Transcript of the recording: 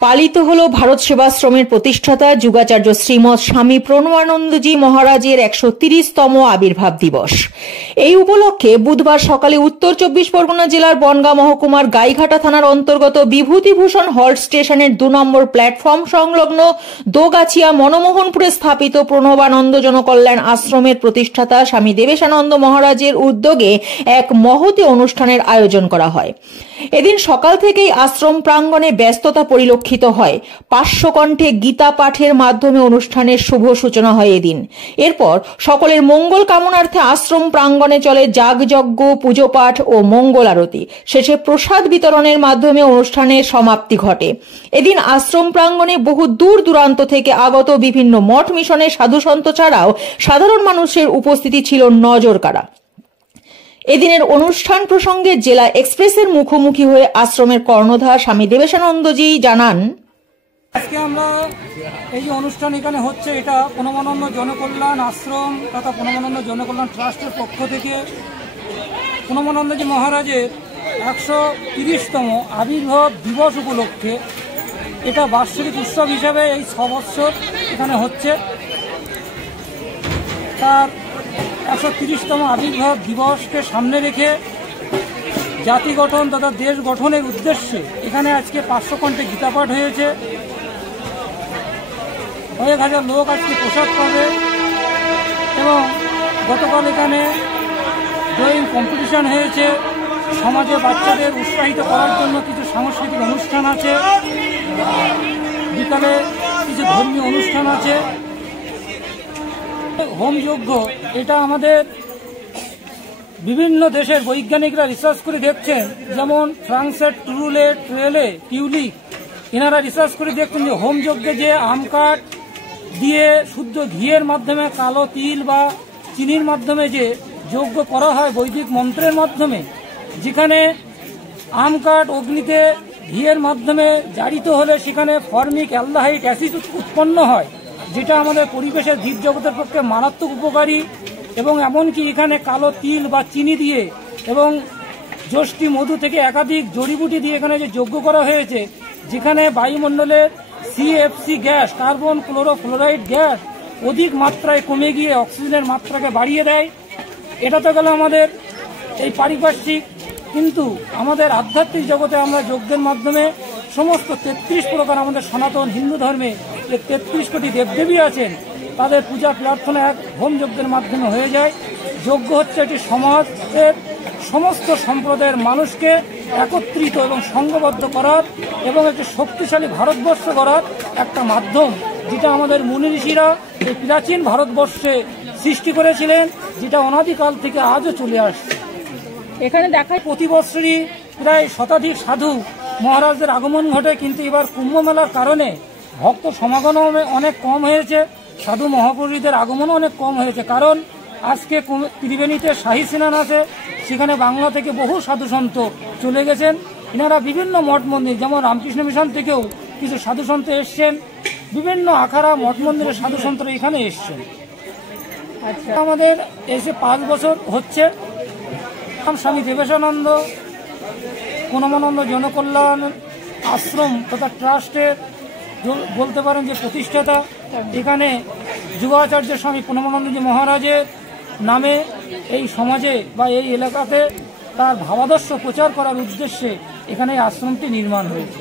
পালিত হল ভারত সেবাশ্রমের প্রতিষ্ঠাতা যুগাচার্য শ্রীমৎ স্বামী প্রণবানন্দজি মহারাজের 130তম আবির্ভাব দিবস। এই উপলক্ষে বুধবার সকালে উত্তর 24 পরগনা জেলার বনগাঁ মহকুমার গাইঘাটা থানার অন্তর্গত বিভূতিভূষণ হল্ট স্টেশনের 2 নম্বর প্ল্যাটফর্ম সংলগ্ন দোগাছিয়া মনমোহনপুরে স্থাপিত প্রণবানন্দ জনকল্যাণ আশ্রমের প্রতিষ্ঠাতা স্বামী দেবেশানন্দ মহারাজের উদ্যোগে এক মহতী অনুষ্ঠানের আয়োজন করা হয়। এদিন সকাল থেকেই আশ্রম প্রাঙ্গণে ব্যস্ততা পরিলক্ষিত হয়। 500 কণ্ঠে গীতা পাঠের মাধ্যমে অনুষ্ঠানের শুভ সূচনা হয় এদিন। এরপর সকলের মঙ্গল কামনার্থে আশ্রম প্রাঙ্গণে চলে যাগযজ্ঞ, পুজো পাঠ ও মঙ্গল আরতি। শেষে প্রসাদ বিতরণের মাধ্যমে অনুষ্ঠানের সমাপ্তি ঘটে। এদিন আশ্রম প্রাঙ্গণে বহু দূর দূরান্ত থেকে আগত বিভিন্ন মঠ মিশনের সাধুসন্ত ছাড়াও সাধারণ মানুষের উপস্থিতি ছিল নজর কাড়া। এদিনের অনুষ্ঠান প্রসঙ্গে জেলা এক্সপ্রেসের মুখোমুখি হয়ে আশ্রমের কর্ণধার স্বামী দেবেশানন্দজি জানান, আজকে আমরা এই যে অনুষ্ঠান এখানে হচ্ছে, এটা প্রণবানন্দ জনকল্যাণ আশ্রম তথা প্রণবানন্দ জনকল্যাণ ট্রাস্টের পক্ষ থেকে প্রণবানন্দজি মহারাজের 130তম আবির্ভাব দিবস উপলক্ষে এটা বার্ষিক উৎসব হিসাবে এই 6 বছর এখানে হচ্ছে। তার 130তম আবির্ভাব দিবসকে সামনে রেখে জাতি গঠন তথা দেশ গঠনের উদ্দেশ্যে এখানে আজকে 500 কণ্ঠে গীতাপাঠ হয়েছে। কয়েক হাজার লোক আজকে প্রসাদ পাবে এবং গতকাল এখানে ড্রয়িং কম্পিটিশন হয়েছে। সমাজে বাচ্চাদের উৎসাহিত করার জন্য কিছু সাংস্কৃতিক অনুষ্ঠান আছে, বিকালে কিছু ধর্মীয় অনুষ্ঠান আছে। হোমযজ্ঞ এটা আমাদের বিভিন্ন দেশের বৈজ্ঞানিকরা রিসার্চ করে দেখছেন, যেমন ফ্রান্সের টিউলিক এনারা রিসার্চ করে দেখছেন যে হোমযজ্ঞে যে আম কাঠ দিয়ে শুদ্ধ ঘিয়ের মাধ্যমে, কালো তিল বা চিনির মাধ্যমে যে যজ্ঞ করা হয় বৈদিক মন্ত্রের মাধ্যমে, যেখানে আম কাঠ অগ্নিতে ঘিয়ের মাধ্যমে জারিত হলে সেখানে ফর্মিক অ্যালডিহাইড অ্যাসিড উৎপন্ন হয়, যেটা আমাদের পরিবেশের জীব জগতের পক্ষে মারাত্মক উপকারী। এবং এমনকি এখানে কালো তিল বা চিনি দিয়ে এবং যষ্টি মধু থেকে একাধিক জড়িবুটি দিয়ে এখানে যে যজ্ঞ করা হয়েছে, যেখানে বায়ুমণ্ডলের সিএফসি গ্যাস, কার্বন ক্লোরোফ্লোরাইড গ্যাস অধিক মাত্রায় কমে গিয়ে অক্সিজেনের মাত্রাকে বাড়িয়ে দেয়। এটা তো গেল আমাদের এই পারিপার্শ্বিক, কিন্তু আমাদের আধ্যাত্মিক জগতে আমরা যজ্ঞের মাধ্যমে সমস্ত 33 প্রকার আমাদের সনাতন হিন্দু ধর্মে যে 33 কোটি দেবদেবী আছেন তাদের পূজা প্রার্থনা এক হোমযজ্ঞের মাধ্যমে হয়ে যায়। যজ্ঞ হচ্ছে একটি সমাজের সমস্ত সম্প্রদায়ের মানুষকে একত্রিত এবং সংঘবদ্ধ করার এবং একটি শক্তিশালী ভারতবর্ষ গড়ার একটা মাধ্যম, যেটা আমাদের মুনি ঋষিরা এই প্রাচীন ভারতবর্ষে সৃষ্টি করেছিলেন, যেটা অনাদিকাল থেকে আজও চলে আসছে। এখানে দেখায় প্রতি বছরই প্রায় শতাধিক সাধু মহারাজদের আগমন ঘটে, কিন্তু এবার কুম্ভ মেলার কারণে ভক্ত সমাগম অনেক কম হয়েছে, সাধু মহাপুরুষদের আগমনও অনেক কম হয়েছে। কারণ আজকে ত্রিবেণীতে শাহী স্নান আছে, সেখানে বাংলা থেকে বহু সাধুসন্ত চলে গেছেন। এনারা বিভিন্ন মঠ মন্দির, যেমন রামকৃষ্ণ মিশন থেকেও কিছু সাধুসন্ত এসছেন, বিভিন্ন আখাড়া মঠ মন্দিরের সাধুসন্তরা এখানে এসছেন। আচ্ছা, আমাদের এসে 5 বছর হচ্ছে। স্বামী দেবেশানন্দ প্রণবানন্দ জনকল্যাণ আশ্রম তথা ট্রাস্টের বলতে পারেন যে প্রতিষ্ঠাতা। এখানে যুগাচার্য স্বামী প্রণবানন্দজি মহারাজের নামে এই সমাজে বা এই এলাকাতে তার ভাবাদর্শ প্রচার করার উদ্দেশ্যে এখানে আশ্রমটি নির্মাণ হয়েছে।